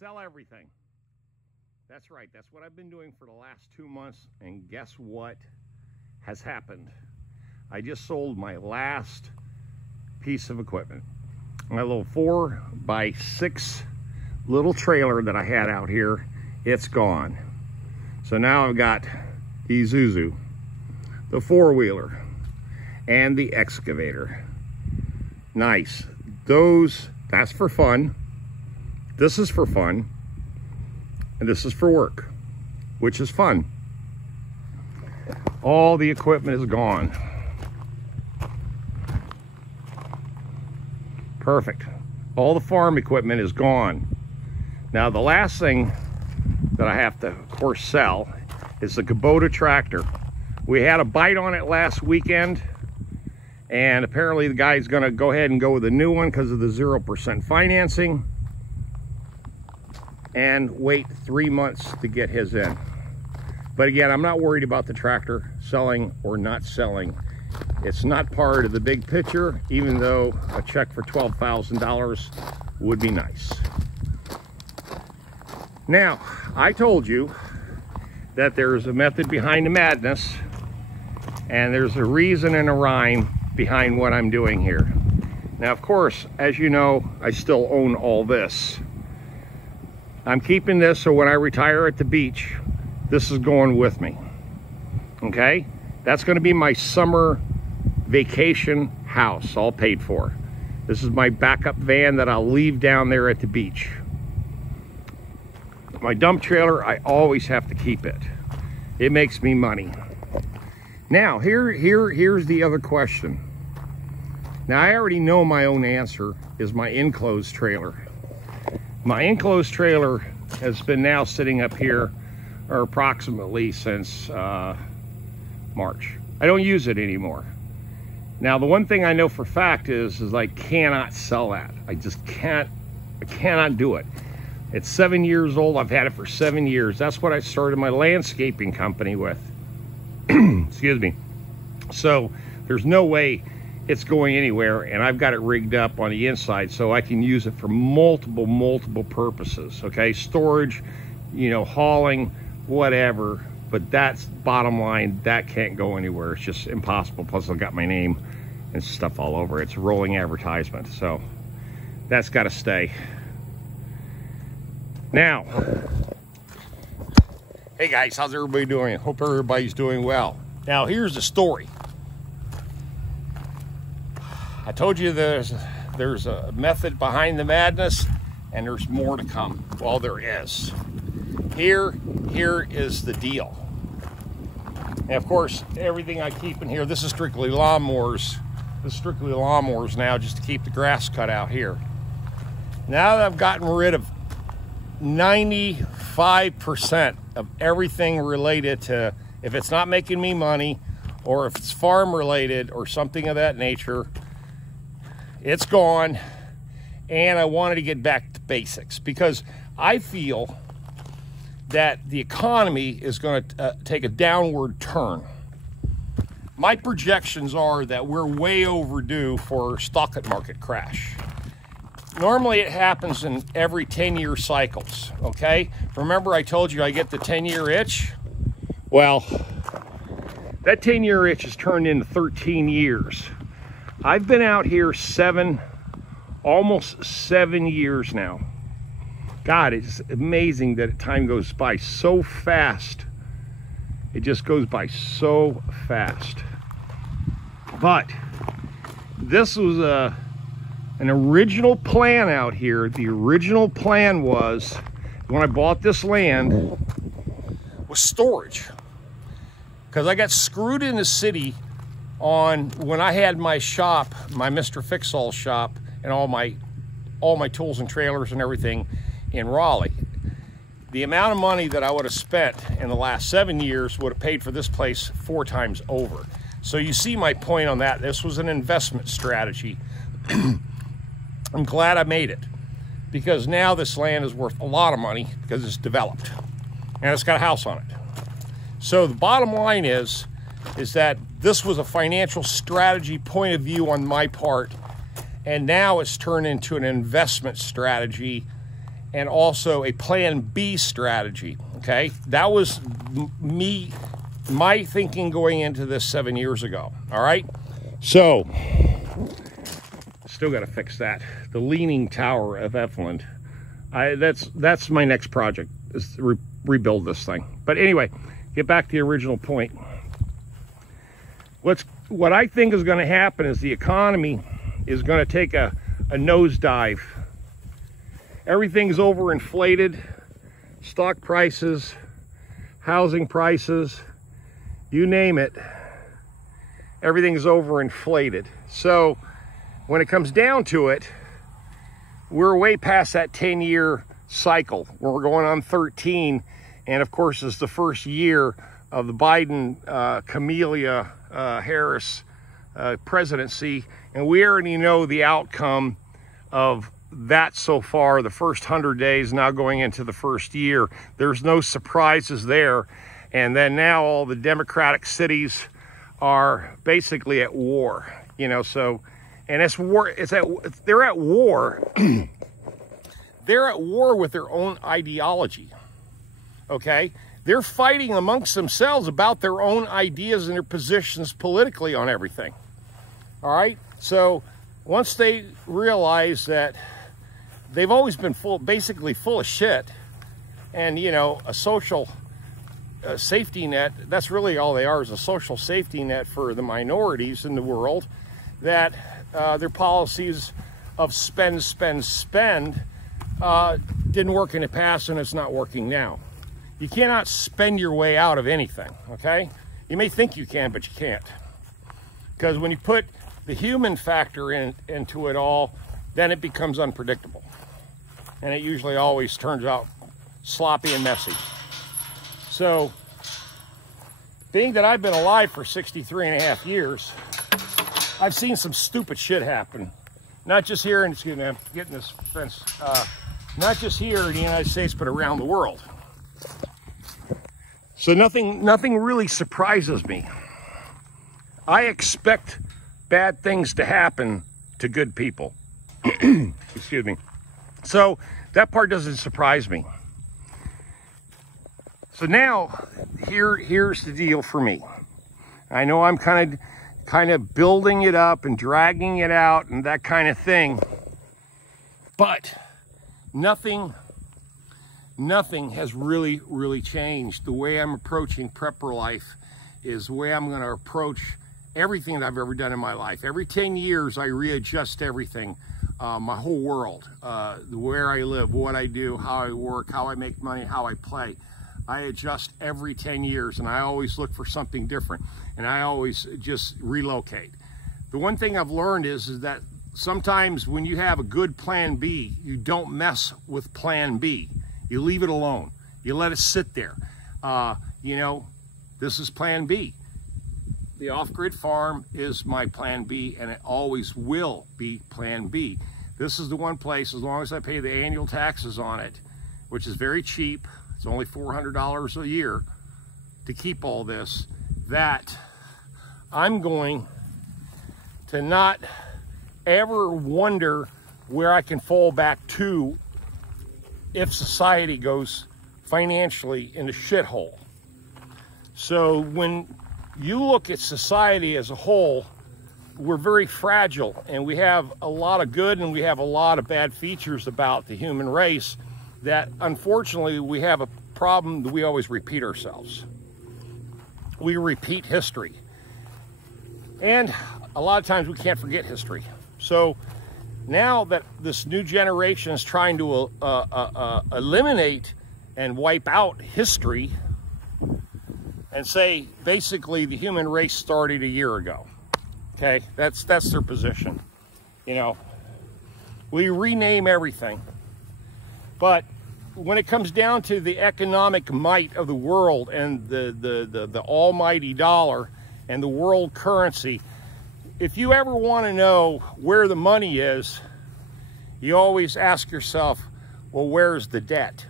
Sell everything. That's right. That's what I've been doing for the last 2 months. And guess what has happened? I just sold my last piece of equipment. My little 4x6 little trailer that I had out here, it's gone. So now I've got the Isuzu, the four-wheeler, and the excavator. Nice. That's for fun. This is for fun. And this is for work, which is fun. All the equipment is gone. Perfect. All the farm equipment is gone. Now the last thing that I have to, of course, sell is the Kubota tractor. We had a bite on it last weekend, and apparently the guy's gonna go ahead and go with a new one because of the 0% financing, and wait 3 months to get his in. But again, I'm not worried about the tractor selling or not selling. It's not part of the big picture, even though a check for $12,000 would be nice. Now, I told you that there's a method behind the madness, and there's a reason and a rhyme behind what I'm doing here. Now, of course, as you know, I still own all this. I'm keeping this so when I retire at the beach, this is going with me. Okay? That's going to be my summer vacation house, all paid for. This is my backup van that I'll leave down there at the beach. My dump trailer, I always have to keep it. It makes me money. Now, here's the other question. Now, I already know my own answer is my enclosed trailer. My enclosed trailer has been now sitting up here approximately since March. I don't use it anymore. Now, the one thing I know for a fact is I cannot sell that. I just can't, I cannot do it. It's 7 years old. I've had it for 7 years. That's what I started my landscaping company with. Excuse me. So there's no way it's going anywhere, and I've got it rigged up on the inside so I can use it for multiple purposes. Okay, storage, you know, hauling, whatever. But that's bottom line, that can't go anywhere. It's just impossible. Plus I've got my name and stuff all over it. It's a rolling advertisement, so that's got to stay. Now, hey guys, how's everybody doing? Hope everybody's doing well. Now here's the story. I told you there's a method behind the madness, and there's more to come. Well, there is. Here is the deal. And of course, everything I keep in here, this is strictly lawnmowers. This is strictly lawnmowers now, just to keep the grass cut out here. Now that I've gotten rid of 95% of everything related to, if it's not making me money, or if it's farm related or something of that nature, it's gone. And I wanted to get back to basics because I feel that the economy is going to take a downward turn. My projections are that we're way overdue for a stock market crash. Normally it happens in every 10-year cycles, okay? Remember I told you I get the 10-year itch? Well, that 10-year itch has turned into 13 years. I've been out here almost 7 years now. God, it's amazing that time goes by so fast. It just goes by so fast. But this was an original plan out here. The original plan was, when I bought this land, was storage. Because I got screwed in the city on when I had my shop, my Mr. Fix-All shop, and all my tools and trailers and everything in Raleigh. The amount of money that I would have spent in the last 7 years would have paid for this place 4 times over. So you see my point on that. This was an investment strategy. I'm glad I made it, because now this land is worth a lot of money because it's developed and it's got a house on it. So the bottom line is that this was a financial strategy point of view on my part, and now it's turned into an investment strategy. and also a plan B strategy, okay? That was my thinking going into this 7 years ago, all right? So, still got to fix that. The Leaning Tower of Efteland. That's my next project, is to rebuild this thing. But anyway, get back to the original point. What I think is going to happen is the economy is going to take a nosedive. Everything's overinflated. Stock prices, housing prices, you name it, everything's overinflated. So when it comes down to it, we're way past that 10-year cycle where we're going on 13. And of course, it's the first year of the Biden, Kamala Harris presidency. And we already know the outcome of that so far, the first 100 days, now going into the first year. There's no surprises there. And then now all the Democratic cities are basically at war, you know, so, and it's war, they're at war. They're at war with their own ideology, okay? They're fighting amongst themselves about their own ideas and their positions politically on everything, all right? So once they realize that they've always been basically full of shit, and, you know, a social safety net, that's really all they are, is a social safety net for the minorities in the world, that their policies of spend didn't work in the past, and it's not working now. You cannot spend your way out of anything, okay? You may think you can, but you can't. Because when you put the human factor into it all, then it becomes unpredictable. And it usually always turns out sloppy and messy. So, being that I've been alive for 63.5 years, I've seen some stupid shit happen. Not just here, and excuse me, I'm getting this fence, not just here in the United States, but around the world. So nothing really surprises me. I expect bad things to happen to good people. Excuse me. So that part doesn't surprise me. So now, here's the deal for me. I know I'm kind of building it up and dragging it out and that kind of thing, but nothing has really changed. The way I'm approaching prepper life is the way I'm going to approach everything that I've ever done in my life. Every 10 years, I readjust everything. My whole world, where I live, what I do, how I work, how I make money, how I play. I adjust every 10 years, and I always look for something different, and I always just relocate. The one thing I've learned is that sometimes when you have a good plan B, you don't mess with plan B. You leave it alone. You let it sit there. You know, this is plan B. The off-grid farm is my plan B, and it always will be plan B. This is the one place, as long as I pay the annual taxes on it, which is very cheap, it's only $400 a year to keep all this, that I'm going to not ever wonder where I can fall back to if society goes financially in a shithole. So when you look at society as a whole, we're very fragile, and we have a lot of good and we have a lot of bad features about the human race that, unfortunately, we have a problem that we always repeat ourselves. We repeat history. And a lot of times we can't forget history. So now that this new generation is trying to eliminate and wipe out history and say, basically, the human race started a year ago. Okay, that's their position. You know, we rename everything. But when it comes down to the economic might of the world and the almighty dollar and the world currency, if you ever want to know where the money is, you always ask yourself, well, where's the debt?